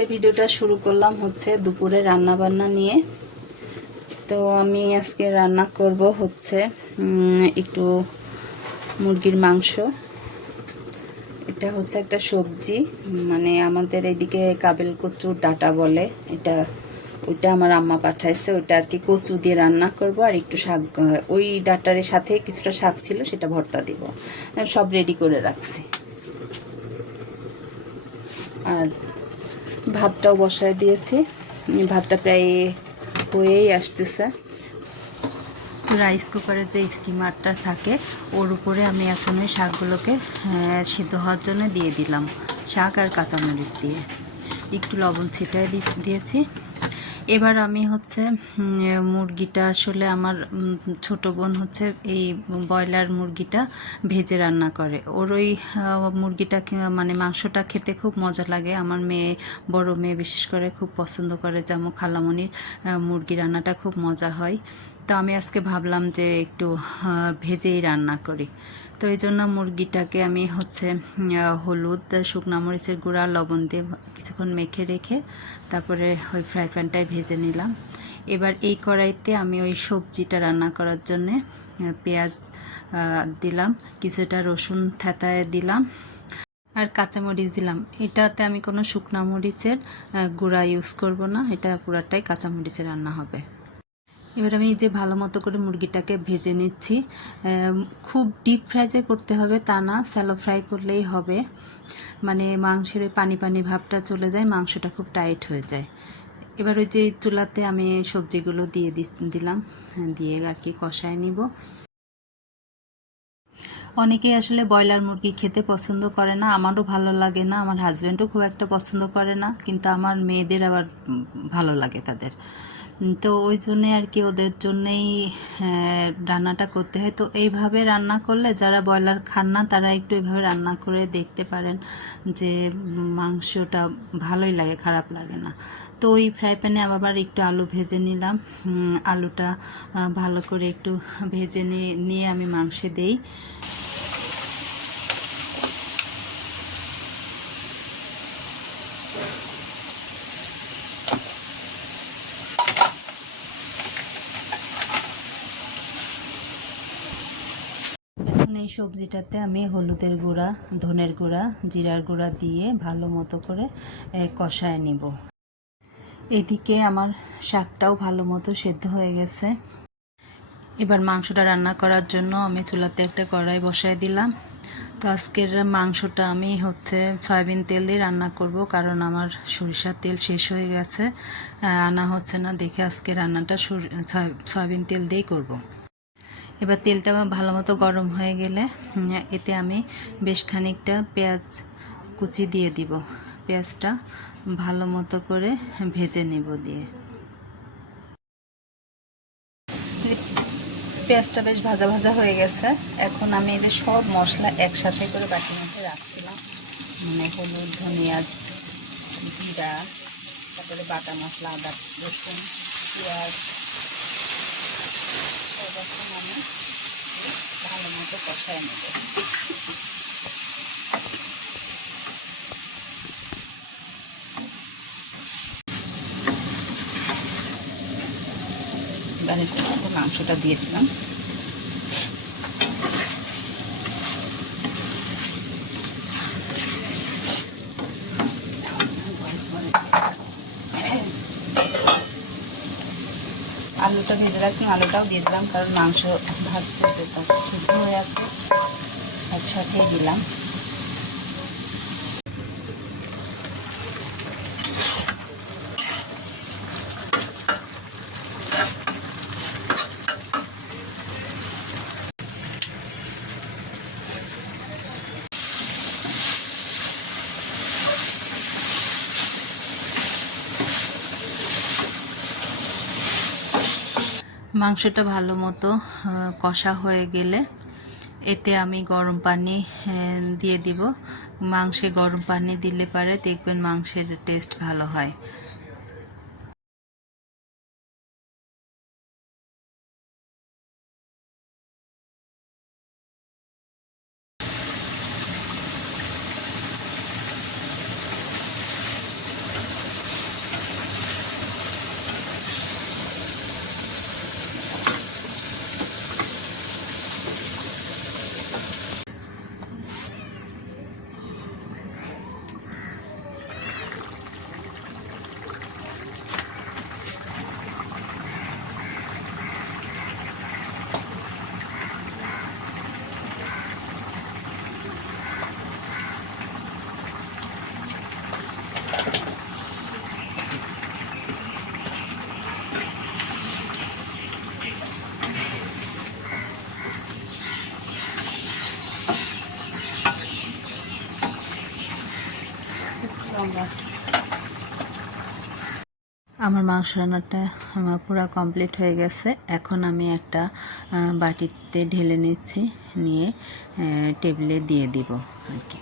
আজকের ভিডিওটা শুরু করলাম হচ্ছে দুপুরে রান্না বান্না নিয়ে। তো আমি আজকে রান্না করব হচ্ছে একটু মুরগির মাংস। এটা হচ্ছে একটা সবজি মানে আমাদের এদিকে কাবেল কচুর ডাটা বলে। এটা, ওইটা আমার আম্মা পাঠাইছে, ওইটা আর কি কচু দিয়ে রান্না করব, আর একটু শাক, ওই ডাটারের সাথে কিছুটা শাক ছিল, সেটা ভর্তা দিব। সব রেডি করে রাখছি। আর ভাতটাও বসায় দিয়েছি। ভাতটা প্রায় হয়েই আসতেছে। রাইস কুকারের যে স্টিমারটা থাকে ওর উপরে আমি এখন ওই শাকগুলোকে আহ, সিদ্ধ হওয়ার জন্য দিয়ে দিলাম। শাক আর কাঁচামরিচ দিয়ে। একটু লবণ ছিটাই দি- দিয়েছি। এবার আমি হচ্ছে মুরগিটা আসলে আমার ছোট বোন হচ্ছে এই ব্রয়লার মুরগিটা ভেজে রান্না করে। ওর ওই মুরগিটা মানে মাংসটা খেতে খুব মজা লাগে। আমার মেয়ে, বড় মেয়ে বিশেষ করে খুব পছন্দ করে যেমন খালামনির মুরগি রান্নাটা খুব মজা হয়। তো আমি আজকে ভাবলাম যে একটু ভেজেই রান্না করি। তো এই জন্য মুরগিটাকে আমি হচ্ছে হলুদ, শুকনো মরিচের গুঁড়া, লবণ দিয়ে কিছুক্ষণ মেখে রেখে তারপরে ওই ফ্রাই প্যানটায় ভেজে নিলাম। এবার এই কড়াইতে আমি ওই সবজিটা রান্না করার জন্যে পেঁয়াজ দিলাম, কিছুটা রসুন থেতায় দিলাম আর কাঁচামরিচ দিলাম। এটাতে আমি কোনো শুকনা মরিচের গুঁড়া ইউজ করব না, এটা পুরাটাই কাঁচামরিচের রান্না হবে। এবার আমি যে ভালো মতো করে মুরগিটাকে ভেজে নিচ্ছি খুব ডিপ ফ্রাই যে করতে হবে তা না স্যালো ফ্রাই করলেই হবে। মানে মাংসের ওই পানি পানি ভাবটা চলে যায়, মাংসটা খুব টাইট হয়ে যায়। এবার ওই যে চুলাতে আমি সবজিগুলো দিয়ে দিলাম, দিয়ে আর কি কষায় নিব। অনেকেই আসলে ব্রয়লার মুরগি খেতে পছন্দ করে না, আমারও ভালো লাগে না, আমার হাজব্যান্ডও খুব একটা পছন্দ করে না, কিন্তু আমার মেয়েদের আবার ভালো লাগে তাদের। তো ওই জন্যে আর কি ওদের জন্যেই রান্নাটা করতে হয়। তো এইভাবে রান্না করলে যারা ব্রয়লার খান না, তারা একটু এইভাবে রান্না করে দেখতে পারেন যে মাংসটা ভালোই লাগে, খারাপ লাগে না। তো ওই ফ্রাই প্যানে আবার একটু আলু ভেজে নিলাম। আলুটা ভালো করে একটু ভেজে নিয়ে আমি মাংসে দেই এখন এই সবজিটাতে আমি হলুদের গুঁড়া, ধনের গুঁড়া, জিরার গুঁড়া দিয়ে ভালো মতো করে কষায় নিব। এদিকে আমার শাকটাও ভালো মতো সেদ্ধ হয়ে গেছে। এবার মাংসটা রান্না করার জন্য আমি চুলাতে একটা কড়াই বসায় দিলাম। তো আজকের মাংসটা আমি হচ্ছে সয়াবিন তেল দিয়ে রান্না করব, কারণ আমার সরিষার তেল শেষ হয়ে গেছে। আনা হচ্ছে না, দেখে আজকে রান্নাটা সয়াবিন তেল দিয়েই করব। এবার তেলটা ভালো মতো গরম হয়ে গেলে এতে আমি বেশ খানিকটা পেঁয়াজ কুচি দিয়ে দিব। পেঁয়াজটা ভালো মতো করে ভেজে নেব দিয়ে। পেঁয়াজটা বেশ ভাজা ভাজা হয়ে গেছে। এখন আমি এদের সব মশলা একসাথে করে বাটির মধ্যে রাখছিলাম। মানে হলুদ, ধনিয়া, জিরা, তারপরে বাটা মশলা, আদা, রসুন, পেঁয়াজ সব এখন আমি ভালো মতো কষায় নেব এবারে মাংসটা দিয়ে দিলাম। আলুটা ভেজে রাখলাম আলুটাও দিয়ে দিলাম কারণ মাংস ভাজতে সিদ্ধ হয়ে আছে। একসাথেই দিলাম। মাংসটা ভালো মতো কষা হয়ে গেলে এতে আমি গরম পানি দিয়ে দিব। মাংসে গরম পানি দিলে পারে দেখবেন মাংসের টেস্ট ভালো হয়। আমার। মাংস রান্নাটা আমার পুরো কমপ্লিট হয়ে গেছে। এখন আমি একটা বাটিতে ঢেলে নিচ্ছি, নিয়ে টেবিলে দিয়ে দিব আর কি।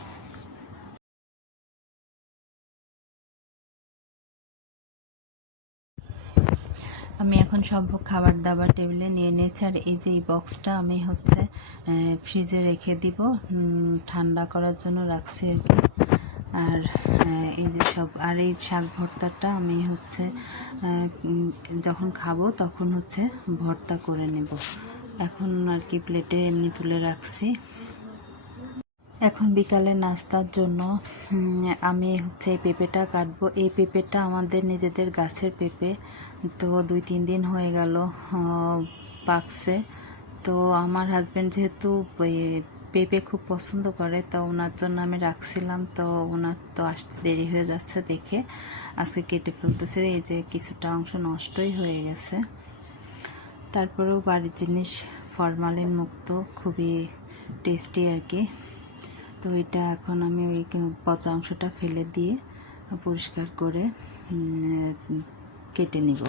আমি এখন সব খাবার দাবার টেবিলে নিয়ে নিয়েছি আর এই যে এই বক্সটা আমি হচ্ছে ফ্রিজে রেখে দিব। ঠান্ডা করার জন্য রাখছি আর কি। আর এই যে সব, আর এই শাক ভর্তাটা আমি হচ্ছে যখন খাব তখন হচ্ছে ভর্তা করে নেব। এখন আর কি প্লেটে এমনি তুলে রাখছি। এখন বিকালে নাস্তার জন্য আমি হচ্ছে এই পেঁপেটা কাটবো। এই পেঁপেটা আমাদের নিজেদের গাছের পেঁপে। তো দুই তিন দিন হয়ে গেল পাকছে। তো আমার হাজব্যান্ড যেহেতু পেঁপে খুব পছন্দ করে, তো ওনার জন্য আমি রাখছিলাম, তো ওনার তো আসতে দেরি হয়ে যাচ্ছে দেখে। আজকে কেটে ফেলতেছে, এই যে কিছুটা অংশ নষ্টই হয়ে গেছে। তারপরেও বাড়ির জিনিস ফরমালিন মুক্ত, খুবই টেস্টি আর কি। তো এটা এখন আমি ওই পচা অংশটা ফেলে দিয়ে পরিষ্কার করে কেটে নিব।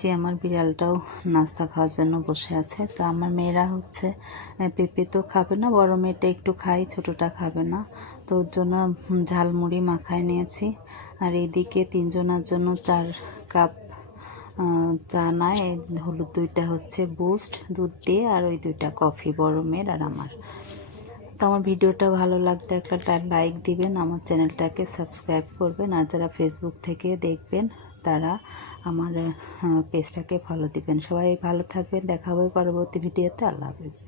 যে আমার বিড়ালটাও নাস্তা খাওয়ার জন্য বসে আছে। তো আমার মেয়েরা হচ্ছে পেঁপে তো খাবে না, বড় মেয়েটা একটু খাই, ছোটোটা খাবে না। তো ওর জন্য ঝালমুড়ি মাখায় নিয়েছি। আর এদিকে তিনজনের জন্য চার কাপ চা নয় এই হলুদ দুইটা হচ্ছে বুস্ট, দুধ দিয়ে, আর ওই দুইটা কফি, বড় মেয়ের আর আমার। তো আমার ভিডিওটা ভালো লাগলে একটা লাইক দিবেন, আমার চ্যানেলটাকে সাবস্ক্রাইব করবেন, আর যারা ফেসবুক থেকে দেখবেন তারা আমার পেজটাকে ফলো দিবেন। সবাই ভালো থাকবেন। দেখা হবে পরবর্তী ভিডিওতে আল্লাহ হাফিজ।